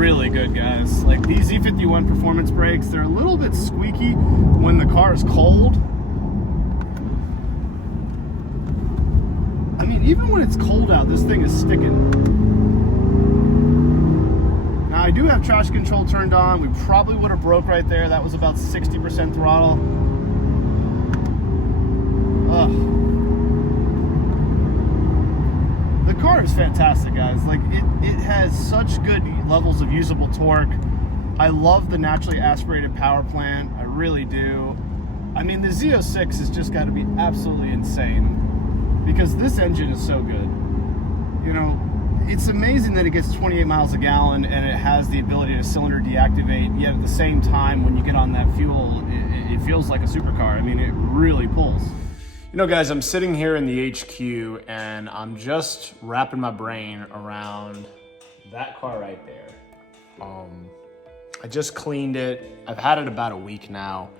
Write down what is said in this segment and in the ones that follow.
really good, guys. Like these E51 performance brakes, they're a little bit squeaky when the car is cold. I mean, even when it's cold out, this thing is sticking. Now, I do have traction control turned on. We probably would have broke right there. That was about 60% throttle. Ugh. The car is fantastic, guys. Like, it has such good levels of usable torque. I love the naturally aspirated power plant. I really do. I mean, the Z06 has just got to be absolutely insane, because this engine is so good. You know, it's amazing that it gets 28 miles a gallon and it has the ability to cylinder deactivate, yet at the same time, when you get on that fuel, it feels like a supercar. I mean, it really pulls. You know, guys, I'm sitting here in the HQ and I'm just wrapping my brain around that car right there. I just cleaned it. I've had it about a week now.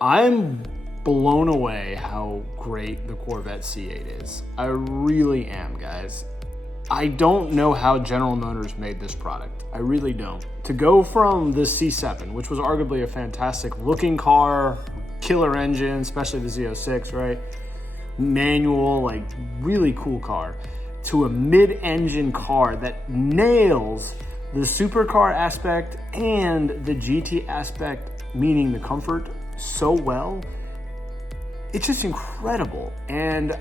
I'm blown away how great the Corvette C8 is. I really am, guys. I don't know how General Motors made this product. I really don't. To go from the C7, which was arguably a fantastic looking car, killer engine, especially the Z06, right? Manual, like really cool car, to a mid-engine car that nails the supercar aspect and the GT aspect, meaning the comfort, so well. It's just incredible, and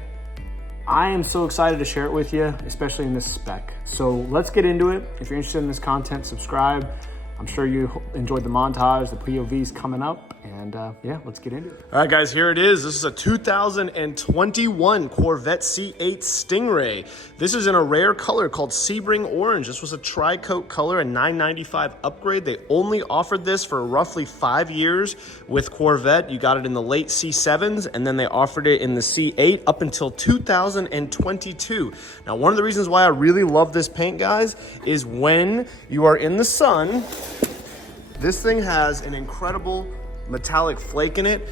I am so excited to share it with you, especially in this spec. So let's get into it. If you're interested in this content, subscribe. I'm sure you enjoyed the montage, the POVs coming up, and yeah, let's get into it. All right, guys, here it is. This is a 2021 Corvette C8 Stingray. This is in a rare color called Sebring Orange. This was a tri-coat color, a $995 upgrade. They only offered this for roughly 5 years with Corvette. You got it in the late C7s, and then they offered it in the C8 up until 2022. Now, one of the reasons why I really love this paint, guys, is when you are in the sun, this thing has an incredible metallic flake in it.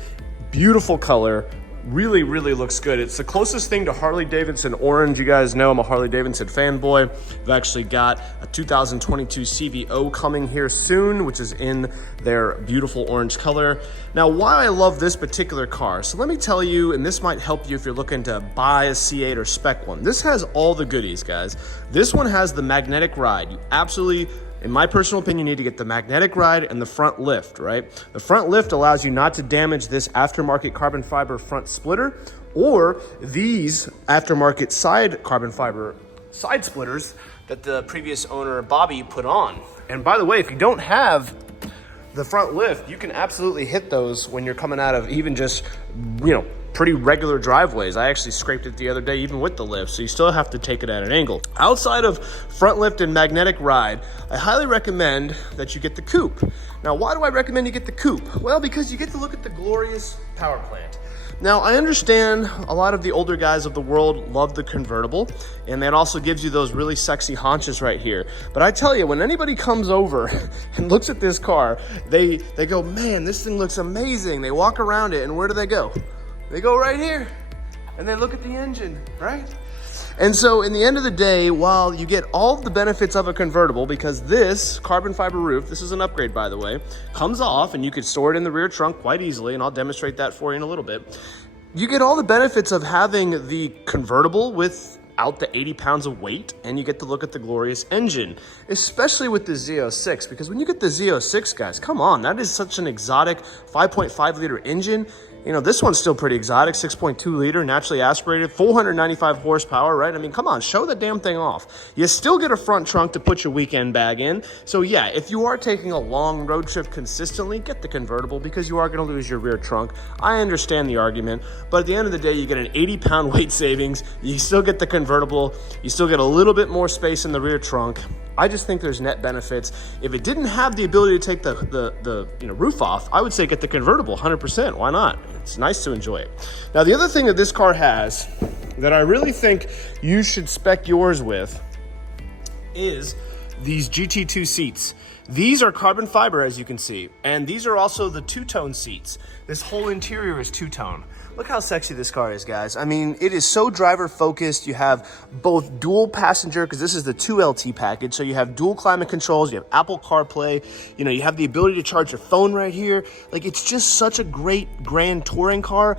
Beautiful color. Really, really looks good. It's the closest thing to Harley Davidson orange. You guys know I'm a Harley Davidson fanboy. I've actually got a 2022 CVO coming here soon, which is in their beautiful orange color. Now, why I love this particular car. So let me tell you, and this might help you if you're looking to buy a C8 or spec one. This has all the goodies, guys. This one has the magnetic ride. You absolutely, in my personal opinion, you need to get the magnetic ride and the front lift, right? The front lift allows you not to damage this aftermarket carbon fiber front splitter or these aftermarket side carbon fiber side splitters that the previous owner, Bobby, put on. And by the way, if you don't have the front lift, you can absolutely hit those when you're coming out of even just, you know, pretty regular driveways. I actually scraped it the other day, even with the lift, so you still have to take it at an angle. Outside of front lift and magnetic ride, I highly recommend that you get the coupe. Now, why do I recommend you get the coupe? Well, because you get to look at the glorious power plant. Now, I understand a lot of the older guys of the world love the convertible, and that also gives you those really sexy haunches right here. But I tell you, when anybody comes over and looks at this car, they go, man, this thing looks amazing. They walk around it, and where do they go? They go right here, and they look at the engine, right? And so in the end of the day, while you get all the benefits of a convertible, because this carbon fiber roof, this is an upgrade, by the way, comes off and you could store it in the rear trunk quite easily, and I'll demonstrate that for you in a little bit. You get all the benefits of having the convertible without the 80 pounds of weight, and you get to look at the glorious engine, especially with the Z06, because when you get the Z06, guys, come on, that is such an exotic 5.5 liter engine. You know, this one's still pretty exotic, 6.2 liter, naturally aspirated, 495 horsepower, right? I mean, come on, show the damn thing off. You still get a front trunk to put your weekend bag in. So yeah, if you are taking a long road trip consistently, get the convertible because you are gonna lose your rear trunk. I understand the argument, but at the end of the day, you get an 80-pound weight savings, you still get the convertible, you still get a little bit more space in the rear trunk. I just think there's net benefits. If it didn't have the ability to take the roof off, I would say get the convertible 100%. Why not? It's nice to enjoy it. Now, the other thing that this car has that I really think you should spec yours with is these GT2 seats. These are carbon fiber, as you can see, and these are also the two-tone seats. This whole interior is two-tone. Look how sexy this car is, guys. I mean, it is so driver-focused. You have both dual passenger, because this is the 2LT package, so you have dual climate controls, you have Apple CarPlay, you know, you have the ability to charge your phone right here. Like, it's just such a great grand touring car.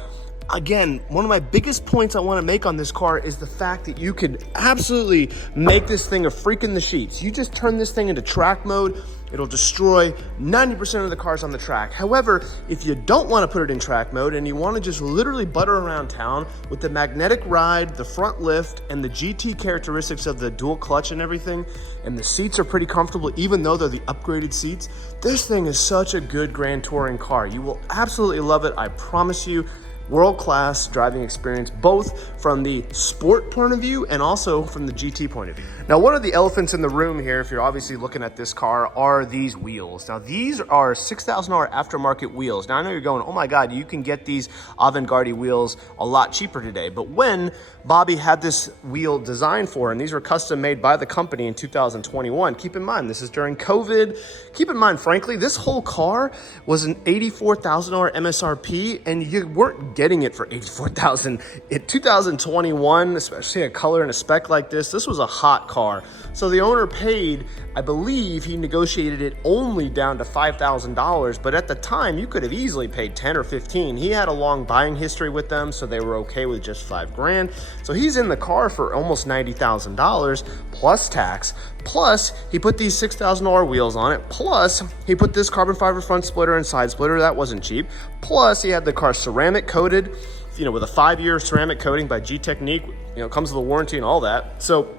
Again, one of my biggest points I want to make on this car is the fact that you could absolutely make this thing a freak in the sheets. You just turn this thing into track mode, it'll destroy 90% of the cars on the track. However, if you don't want to put it in track mode and you want to just literally butter around town with the magnetic ride, the front lift, and the GT characteristics of the dual clutch and everything, and the seats are pretty comfortable even though they're the upgraded seats, this thing is such a good grand touring car. You will absolutely love it, I promise you. World-class driving experience, both from the sport point of view and also from the GT point of view. Now, one of the elephants in the room here, if you're obviously looking at this car, are these wheels. Now, these are $6,000 aftermarket wheels. Now, I know you're going, oh my God, you can get these avant-garde wheels a lot cheaper today. But when Bobby had this wheel designed for, and these were custom made by the company in 2021, keep in mind, this is during COVID. Keep in mind, frankly, this whole car was an $84,000 MSRP, and you weren't getting it for $84,000 in 2021, especially a color and a spec like this. This was a hot car. So the owner paid, I believe he negotiated it only down to $5,000, but at the time you could have easily paid 10 or 15. He had a long buying history with them, so they were okay with just $5 grand. So he's in the car for almost $90,000 plus tax. Plus, he put these $6,000 wheels on it. Plus, he put this carbon fiber front splitter and side splitter. That wasn't cheap. Plus, he had the car ceramic coated, you know, with a 5-year ceramic coating by G-Technique. You know, comes with a warranty and all that. So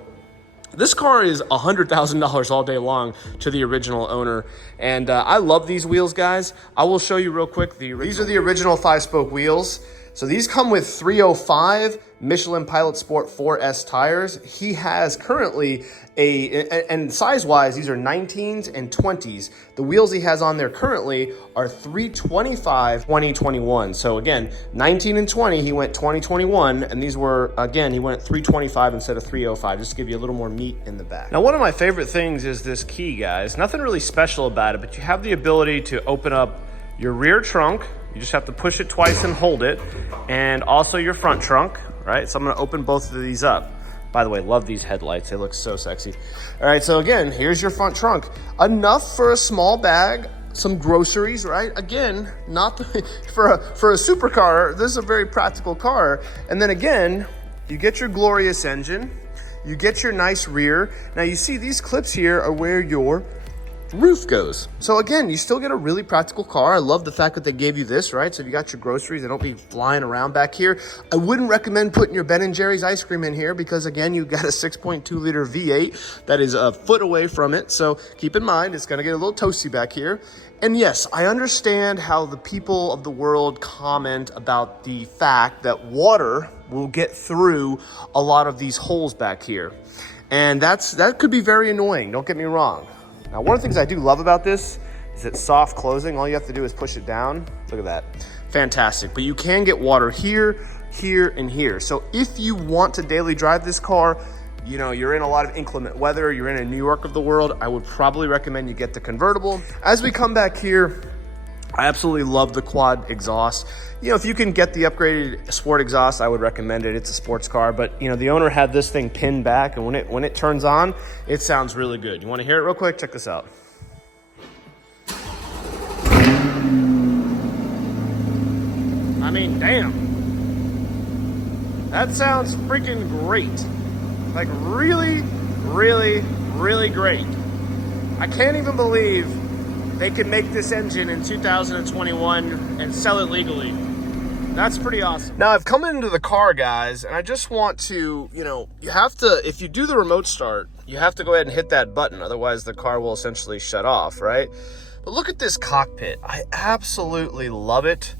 this car is $100,000 all day long to the original owner. And I love these wheels, guys. I will show you real quick. These are the original 5-spoke wheels. So these come with 305 Michelin Pilot Sport 4S tires. He has currently and size-wise, these are 19s and 20s. The wheels he has on there currently are 325 2021. So again, 19 and 20, he went 2021, and these were, again, he went 325 instead of 305, just to give you a little more meat in the back. Now, one of my favorite things is this key, guys. Nothing really special about it, but you have the ability to open up your rear trunk. You just have to push it twice and hold it, and also your front trunk, right? So I'm gonna open both of these up. By the way, love these headlights. They look so sexy. All right, so again, here's your front trunk. Enough for a small bag, some groceries, right? Again, not for a supercar, this is a very practical car. And then again, you get your glorious engine, you get your nice rear. Now you see these clips here are where your roof goes. So again, you still get a really practical car. I love the fact that they gave you this, right? So if you got your groceries, they don't be flying around back here. I wouldn't recommend putting your Ben & Jerry's ice cream in here because again, you've got a 6.2 liter V8 that is a foot away from it. So keep in mind, it's gonna get a little toasty back here. And yes, I understand how the people of the world comment about the fact that water will get through a lot of these holes back here. And that could be very annoying, don't get me wrong. Now, one of the things I do love about this is it's soft closing. All you have to do is push it down. Look at that. Fantastic. But you can get water here, here, and here. So if you want to daily drive this car, you know, you're in a lot of inclement weather, you're in a New York of the world, I would probably recommend you get the convertible. As we come back here, I absolutely love the quad exhaust. You know, if you can get the upgraded sport exhaust, I would recommend it. It's a sports car, but you know, the owner had this thing pinned back, and when it turns on, it sounds really good. You want to hear it real quick? Check this out. I mean, damn. That sounds freaking great. Like really, really, really great. I can't even believe they can make this engine in 2021 and sell it legally. That's pretty awesome. Now, I've come into the car, guys, and I just want to, you know, you have to, if you do the remote start, you have to go ahead and hit that button. Otherwise, the car will essentially shut off, right? But look at this cockpit. I absolutely love it.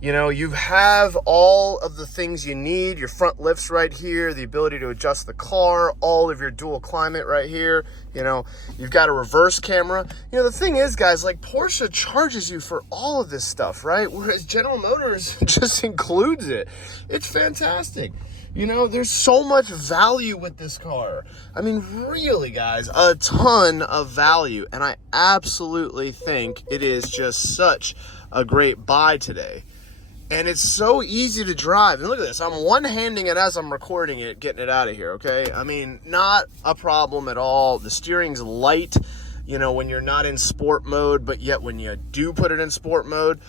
You know, you have all of the things you need. Your front lifts right here, the ability to adjust the car, all of your dual climate right here. You know, you've got a reverse camera. You know, the thing is, guys, like Porsche charges you for all of this stuff, right? Whereas General Motors just includes it. It's fantastic. You know, there's so much value with this car. I mean, really, guys, a ton of value. And I absolutely think it is just such a great buy today. And it's so easy to drive. And look at this. I'm one-handing it as I'm recording it, getting it out of here, okay? I mean, not a problem at all. The steering's light, you know, when you're not in sport mode, but yet when you do put it in sport mode,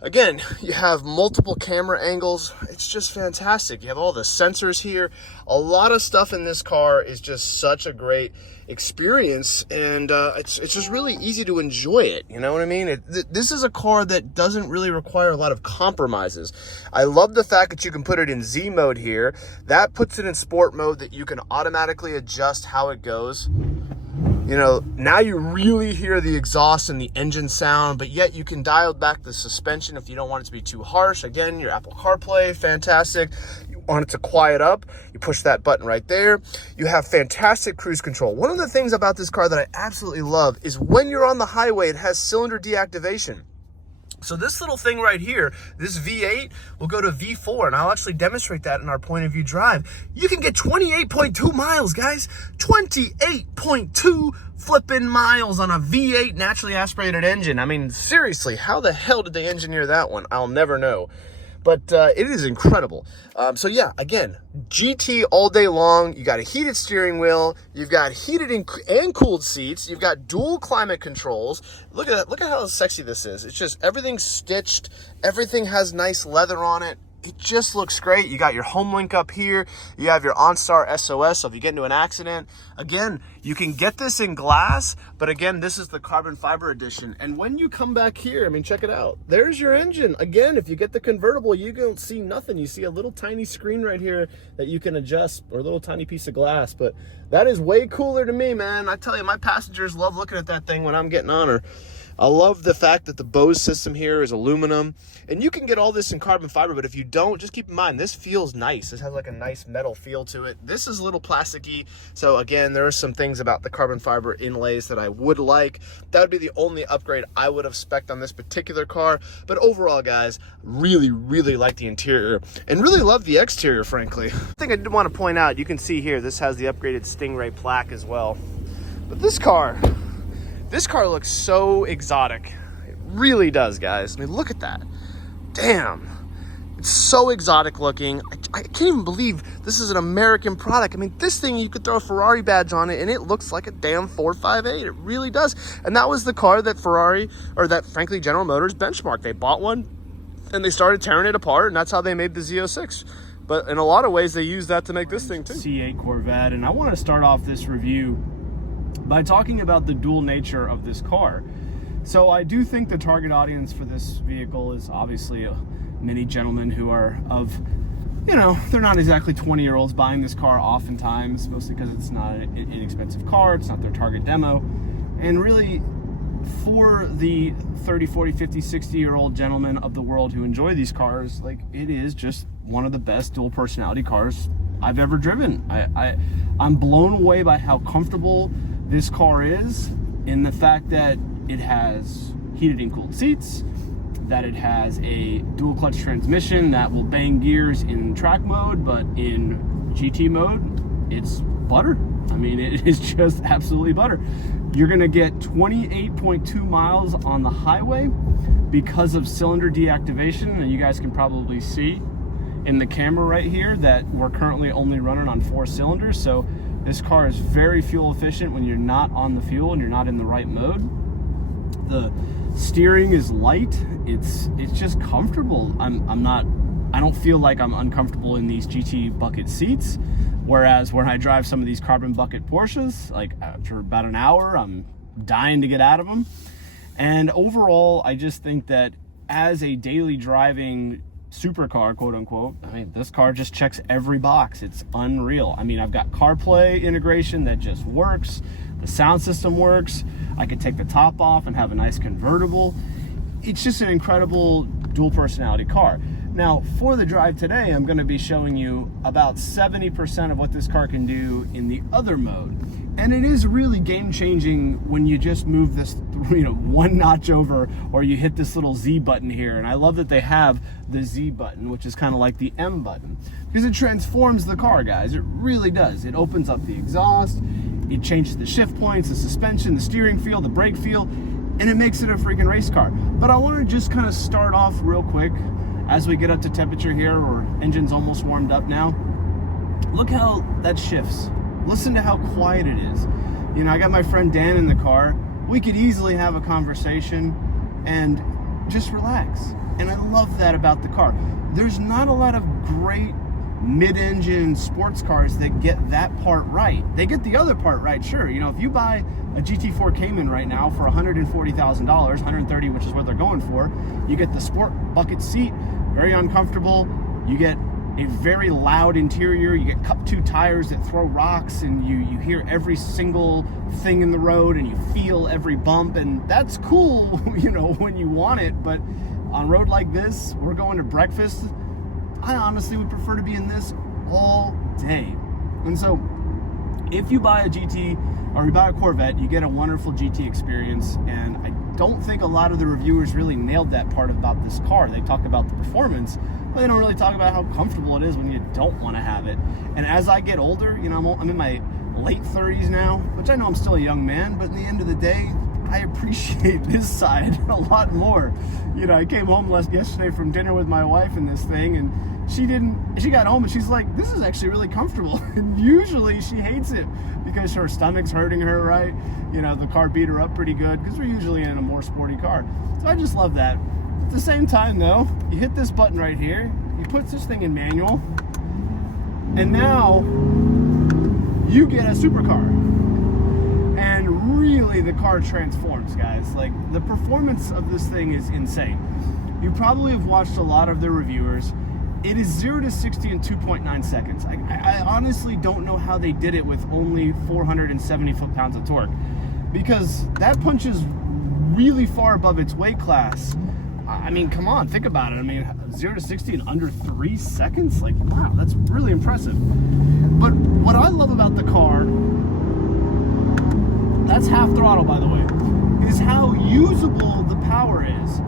again, you have multiple camera angles. It's just fantastic. You have all the sensors here. A lot of stuff in this car is just such a great experience, and it's just really easy to enjoy it. You know what I mean? This is a car that doesn't really require a lot of compromises. I love the fact that you can put it in Z mode here. That puts it in sport mode that you can automatically adjust how it goes. You know, now you really hear the exhaust and the engine sound, but yet you can dial back the suspension if you don't want it to be too harsh. Again, your Apple CarPlay, fantastic. You want it to quiet up, you push that button right there. You have fantastic cruise control. One of the things about this car that I absolutely love is when you're on the highway, it has cylinder deactivation. So this little thing right here, this V8 will go to V4, and I'll actually demonstrate that in our point of view drive. You can get 28.2 miles, guys. 28.2 flipping miles on a V8 naturally aspirated engine. I mean, seriously, how the hell did they engineer that one? I'll never know. But it is incredible. So yeah, again, GT all day long. You got a heated steering wheel. You've got heated and cooled seats. You've got dual climate controls. Look at that. Look at how sexy this is. It's just everything's stitched. Everything has nice leather on it. It just looks great. You got your home link up here. You have your OnStar SOS, so if you get into an accident, again, you can get this in glass, but again, this is the carbon fiber edition. And when you come back here, I mean, check it out. There's your engine. Again, if you get the convertible, you don't see nothing. You see a little tiny screen right here that you can adjust, or a little tiny piece of glass, but that is way cooler to me, man. I tell you, my passengers love looking at that thing when I'm getting on her. I love the fact that the Bose system here is aluminum, and you can get all this in carbon fiber, but if you don't, just keep in mind, this feels nice. This has like a nice metal feel to it. This is a little plasticky, so again, there are some things about the carbon fiber inlays that I would like. That would be the only upgrade I would have spec'd on this particular car, but overall, guys, really, really like the interior, and really love the exterior, frankly. The thing I did want to point out, you can see here, this has the upgraded Stingray plaque as well, but this car looks so exotic. It really does, guys. I mean, look at that. Damn. It's so exotic looking. I can't even believe this is an American product. I mean, this thing, you could throw a Ferrari badge on it and it looks like a damn 458. It really does. And that was the car that Ferrari, or that frankly General Motors benchmarked. They bought one and they started tearing it apart, and that's how they made the Z06. But in a lot of ways, they used that to make this thing too. C8 Corvette. And I want to start off this review by talking about the dual nature of this car. So I do think the target audience for this vehicle is obviously many gentlemen who are of, you know, they're not exactly 20-year-olds buying this car oftentimes, mostly because it's not an inexpensive car, it's not their target demo. And really, for the 30, 40, 50, 60-year-old gentlemen of the world who enjoy these cars, like, it is just one of the best dual personality cars I've ever driven. I'm blown away by how comfortable this car is, in the fact that it has heated and cooled seats, that it has a dual clutch transmission that will bang gears in track mode, but in GT mode, it's butter. I mean, it is just absolutely butter. You're gonna get 28.2 miles on the highway because of cylinder deactivation, and you guys can probably see in the camera right here that we're currently only running on 4 cylinders, so this car is very fuel efficient when you're not on the fuel and you're not in the right mode. The steering is light. It's just comfortable. I don't feel like I'm uncomfortable in these GT bucket seats. Whereas when I drive some of these carbon bucket Porsches, like after about an hour, I'm dying to get out of them. And overall, I just think that as a daily driving supercar, quote unquote, I mean, this car just checks every box. It's unreal. I mean, I've got CarPlay integration that just works. The sound system works. I could take the top off and have a nice convertible. It's just an incredible dual personality car. Now, for the drive today, I'm going to be showing you about 70% of what this car can do in the other mode. And it is really game-changing when you just move this, one notch over, or you hit this little Z button here. And I love that they have the Z button, which is kind of like the M button, because it transforms the car, guys. It really does. It opens up the exhaust, it changes the shift points, the suspension, the steering feel, the brake feel, and it makes it a freaking race car. But I want to just kind of start off real quick as we get up to temperature here, or engine's almost warmed up now. Look how that shifts. Listen to how quiet it is. I got my friend Dan in the car. We could easily have a conversation and just relax. And I love that about the car. There's not a lot of great mid-engine sports cars that get that part right. They get the other part right, sure. If you buy a GT4 Cayman right now for $140,000, $130,000, which is what they're going for, you get the sport bucket seat, very uncomfortable. You get a very loud interior. You get Cup 2 tires that throw rocks, and you hear every single thing in the road, and you feel every bump, and that's cool, when you want it. But on a road like this, we're going to breakfast, I honestly would prefer to be in this all day. And so if you buy a GT or you buy a Corvette, you get a wonderful GT experience. And I don't think a lot of the reviewers really nailed that part about this car. They talk about the performance, but they don't really talk about how comfortable it is when you don't want to have it. And as I get older, I'm in my late 30s now, which I know I'm still a young man, but at the end of the day, I appreciate this side a lot more. I came home yesterday from dinner with my wife in this thing, and she got home and she's like, this is actually really comfortable. And usually she hates it because her stomach's hurting her, right? The car beat her up pretty good because we're usually in a more sporty car. So I just love that. At the same time though, you hit this button right here, you put this thing in manual, and now you get a supercar. And really the car transforms, guys. Like, the performance of this thing is insane. You probably have watched a lot of the reviewers. It is 0 to 60 in 2.9 seconds. I honestly don't know how they did it with only 470 foot-pounds of torque, because that punches really far above its weight class. I mean, come on, think about it. 0 to 60 in under 3 seconds? Like, wow, that's really impressive. But what I love about the car, that's half throttle, by the way, is how usable the power is.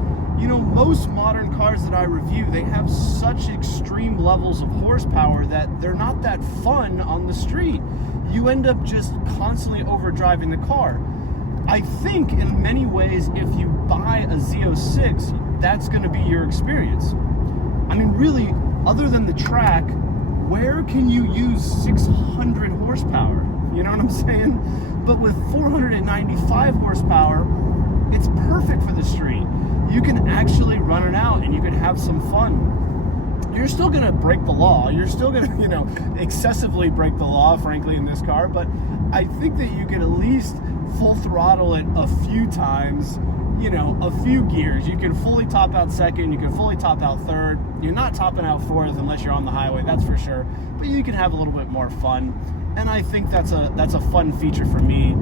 Most modern cars that I review, they have such extreme levels of horsepower that they're not that fun on the street. You end up just constantly overdriving the car. I think in many ways, if you buy a Z06, that's going to be your experience. Really, other than the track, where can you use 600 horsepower? You know what I'm saying? But with 495 horsepower, it's perfect for the street. You can actually run it out and you can have some fun. You're still going to break the law. You're still going to, excessively break the law, frankly, in this car. But I think that you can at least full throttle it a few times, a few gears. You can fully top out second. You can fully top out third. You're not topping out fourth unless you're on the highway, that's for sure. But you can have a little bit more fun. And I think that's a fun feature for me.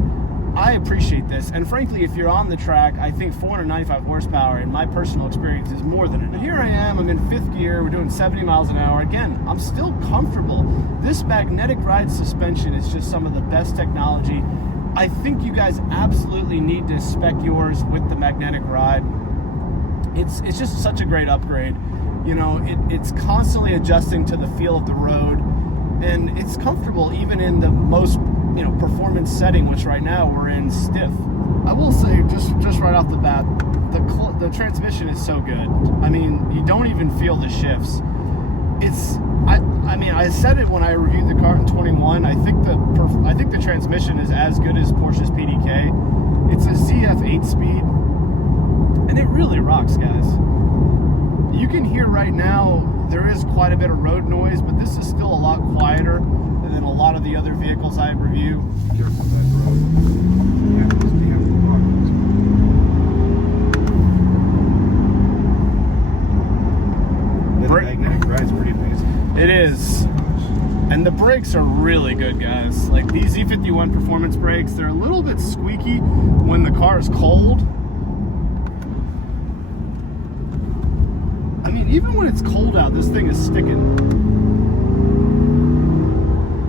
I appreciate this, and frankly, if you're on the track, I think 495 horsepower in my personal experience is more than enough. Here I am, I'm in 5th gear, we're doing 70 miles an hour. Again, I'm still comfortable. This magnetic ride suspension is just some of the best technology. I think you guys absolutely need to spec yours with the magnetic ride. It's just such a great upgrade. It's constantly adjusting to the feel of the road, and it's comfortable even in the most performance setting, which right now we're in stiff. I will say, just right off the bat, the transmission is so good. You don't even feel the shifts. I said it when I reviewed the car in 21. I think the transmission is as good as Porsche's PDK. It's a ZF8 speed, and it really rocks, guys. You can hear right now there is quite a bit of road noise, but this is still a lot quieter than a lot of the other vehicles I review. Careful that road. The magnetic ride's pretty amazing. It is. And the brakes are really good, guys. Like these Z51 performance brakes, they're a little bit squeaky when the car is cold. Even when it's cold out, this thing is sticking.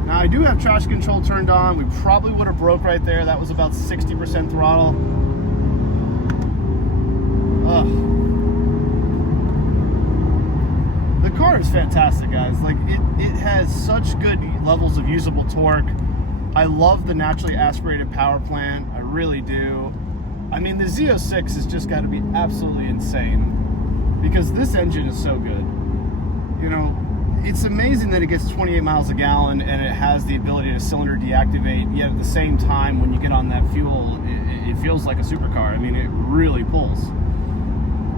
Now, I do have traction control turned on. We probably would have broke right there. That was about 60% throttle. Ugh. The car is fantastic, guys. Like, it has such good levels of usable torque. I love the naturally aspirated power plant. I really do. I mean, the Z06 has just got to be absolutely insane because this engine is so good. You know, it's amazing that it gets 28 miles a gallon and it has the ability to cylinder deactivate, yet at the same time, when you get on that fuel, it feels like a supercar. I mean, it really pulls.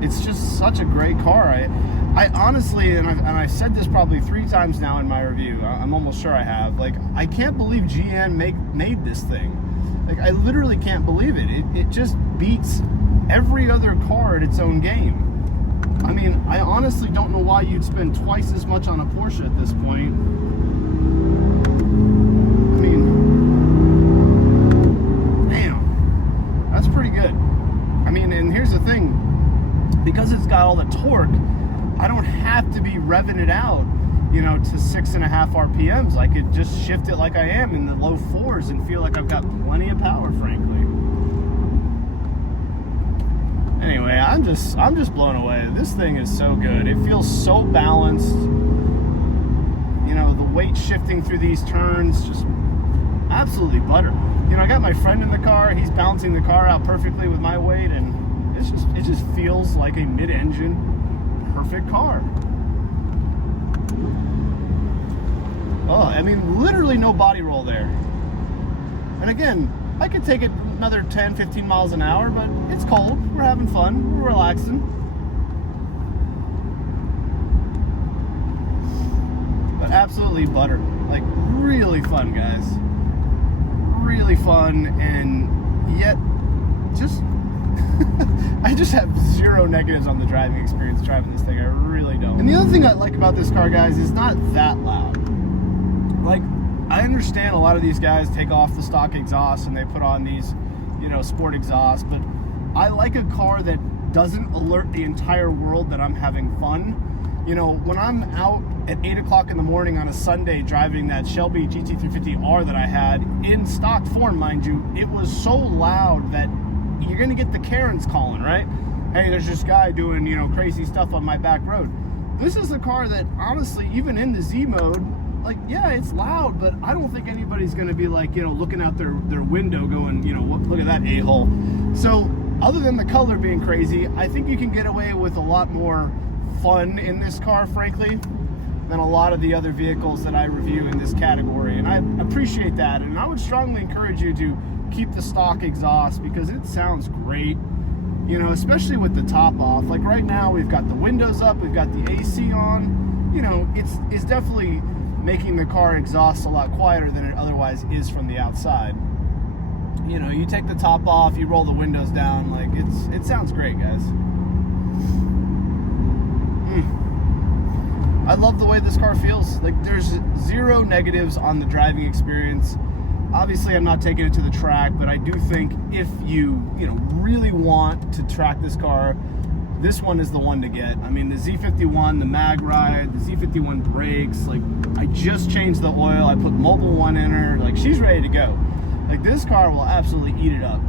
It's just such a great car. I honestly, and I've said this probably 3 times now in my review, I'm almost sure I have, like, I can't believe GM made this thing. Like, I literally can't believe it. It just beats every other car at its own game. I mean, I honestly don't know why you'd spend twice as much on a Porsche at this point. I mean, damn, that's pretty good. I mean, and here's the thing, because it's got all the torque, I don't have to be revving it out, you know, to 6.5 RPMs. I could just shift it like I am in the low 4s and feel like I've got plenty of power, frankly. Anyway, I'm just blown away. This thing is so good. It feels so balanced. You know, the weight shifting through these turns, just absolutely butter. You know, I got my friend in the car. He's balancing the car out perfectly with my weight, and it just feels like a mid-engine perfect car. Oh, I mean, literally no body roll there. And again, I could take it another 10, 15 miles an hour, but it's cold. We're having fun. We're relaxing. But absolutely butter. Like, really fun, guys. Really fun, and yet just I just have 0 negatives on the driving experience driving this thing. I really don't. And the other thing I like about this car, guys, is not that loud. Like, I understand a lot of these guys take off the stock exhaust and they put on these, you know, sport exhaust, but I like a car that doesn't alert the entire world that I'm having fun. You know, when I'm out at 8 o'clock in the morning on a Sunday driving that Shelby GT350R that I had in stock form, mind you, it was so loud that you're gonna get the Karens calling, right? Hey, there's this guy doing, you know, crazy stuff on my back road. This is a car that, honestly, even in the Z mode, like, yeah, it's loud, but I don't think anybody's gonna be like, you know, looking out their window going, you know, look at that a-hole. So, other than the color being crazy, I think you can get away with a lot more fun in this car, frankly, than a lot of the other vehicles that I review in this category, and I appreciate that. And I would strongly encourage you to keep the stock exhaust because it sounds great, you know, especially with the top off. Like right now, we've got the windows up, we've got the AC on. You know, it's definitely making the car exhaust a lot quieter than it otherwise is from the outside. You know, you take the top off, you roll the windows down, like it sounds great, guys. I love the way this car feels. Like, there's 0 negatives on the driving experience. Obviously, I'm not taking it to the track, but I do think if you know, really want to track this car, this one is the one to get. I mean, the Z51, the mag ride, the Z51 brakes, like, I just changed the oil, I put Mobil 1 in her, like, she's ready to go. Like, this car will absolutely eat it up.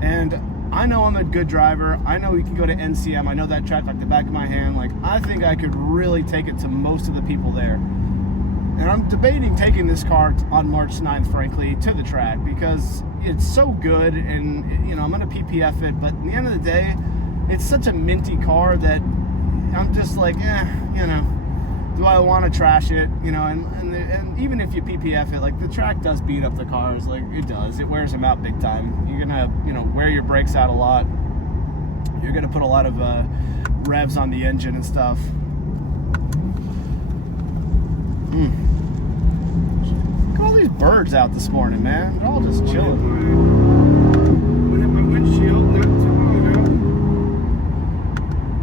And I know I'm a good driver. I know we can go to NCM. I know that track like the back of my hand. Like, I think I could really take it to most of the people there. And I'm debating taking this car on March 9th, frankly, to the track because it's so good, and, you know, I'm going to PPF it, but at the end of the day, it's such a minty car that I'm just like, you know, do I want to trash it? You know, and even if you PPF it, like, the track does beat up the cars, like, it does. It wears them out big time. You're going to, you know, wear your brakes out a lot. You're going to put a lot of revs on the engine and stuff. Look at all these birds out this morning, man. They're all just chilling. Went up my windshield not too long ago.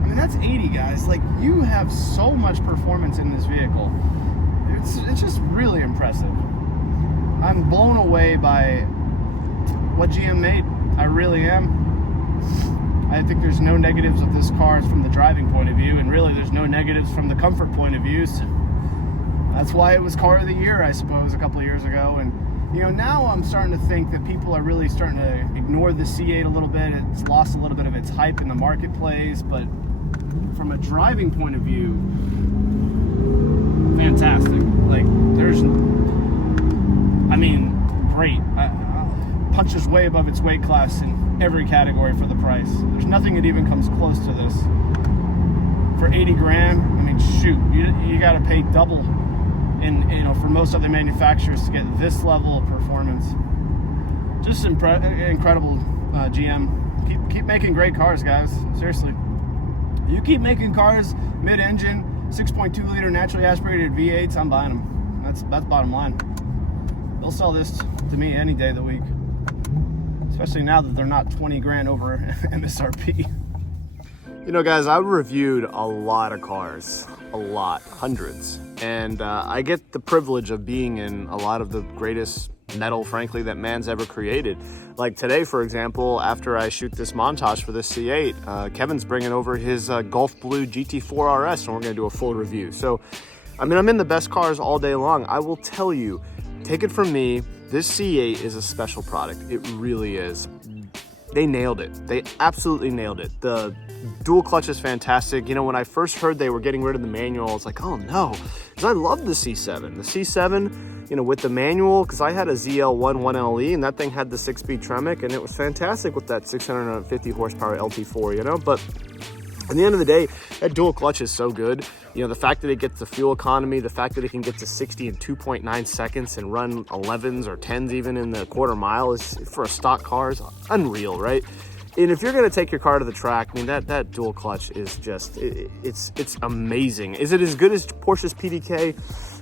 I mean, that's 80, guys. Like, you have so much performance in this vehicle. It's just really impressive. I'm blown away by what GM made. I really am. I think there's no negatives of this car from the driving point of view, and really there's no negatives from the comfort point of view. So That's why it was car of the year, I suppose, a couple of years ago. And you know, now I'm starting to think that people are really starting to ignore the C8 a little bit. It's lost a little bit of its hype in the marketplace, but from a driving point of view, fantastic. Like, there's, I mean, great. Punches way above its weight class in every category for the price. There's nothing that even comes close to this. For 80 grand, I mean, shoot, you got to pay double in, you know, for most other manufacturers to get this level of performance. Just incredible, GM. Keep making great cars, guys. Seriously. You keep making cars mid-engine, 6.2 liter naturally aspirated V8s, I'm buying them. That's bottom line. They'll sell this to me any day of the week. Especially now that they're not 20 grand over MSRP. You know, guys, I reviewed a lot of cars, hundreds. And I get the privilege of being in a lot of the greatest metal, frankly, that man's ever created. Like today, for example, after I shoot this montage for this C8, Kevin's bringing over his Gulf Blue GT4 RS, and we're gonna do a full review. So, I mean, I'm in the best cars all day long. I will tell you, take it from me, this C8 is a special product. It really is. They nailed it. They absolutely nailed it. The dual clutch is fantastic. You know, when I first heard they were getting rid of the manual, I was like, oh no, because I love the C7. The C7, you know, with the manual, because I had a ZL1 1LE, and that thing had the 6-speed Tremec, and it was fantastic with that 650 horsepower LT4, you know, but at the end of the day, that dual clutch is so good. You know, the fact that it gets the fuel economy, the fact that it can get to 60 in 2.9 seconds and run 11s or 10s even in the quarter mile is, for a stock car, is unreal, right? And if you're going to take your car to the track, I mean, that dual clutch is just, it's amazing. Is it as good as Porsche's PDK?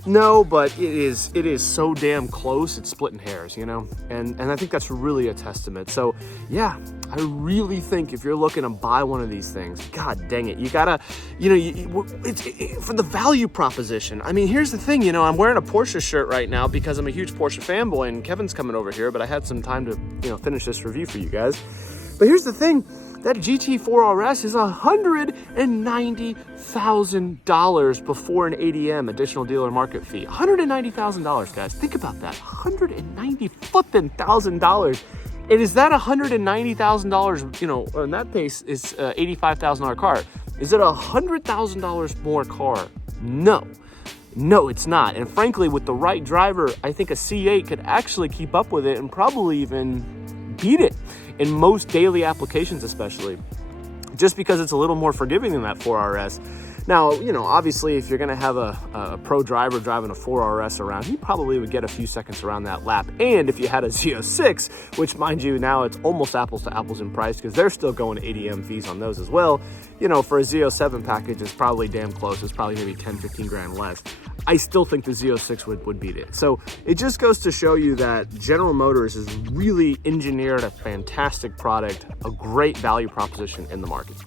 No, but it is so damn close, it's splitting hairs, you know? And I think that's really a testament. So yeah, I really think if you're looking to buy one of these things, god dang it, you gotta, you know, for the value proposition. I mean, here's the thing, you know, I'm wearing a Porsche shirt right now because I'm a huge Porsche fanboy, and Kevin's coming over here, but I had some time to, you know, finish this review for you guys. But here's the thing, that GT4 RS is $190,000 before an ADM, additional dealer market fee. $190,000, guys. Think about that. $190,000. And is that $190,000, you know, in that case, is $85,000 car. Is it $100,000 more car? No. No, it's not. And frankly, with the right driver, I think a C8 could actually keep up with it and probably even beat it in most daily applications, especially just because it's a little more forgiving than that 4RS. Now, you know, obviously if you're going to have a pro driver driving a 4RS around, he probably would get a few seconds around that lap. And if you had a Z06, which mind you, now it's almost apples to apples in price because they're still going ADM fees on those as well. You know, for a Z07 package, it's probably damn close. It's probably maybe 10, 15 grand less. I still think the Z06 would beat it. So it just goes to show you that General Motors has really engineered a fantastic product, a great value proposition in the market.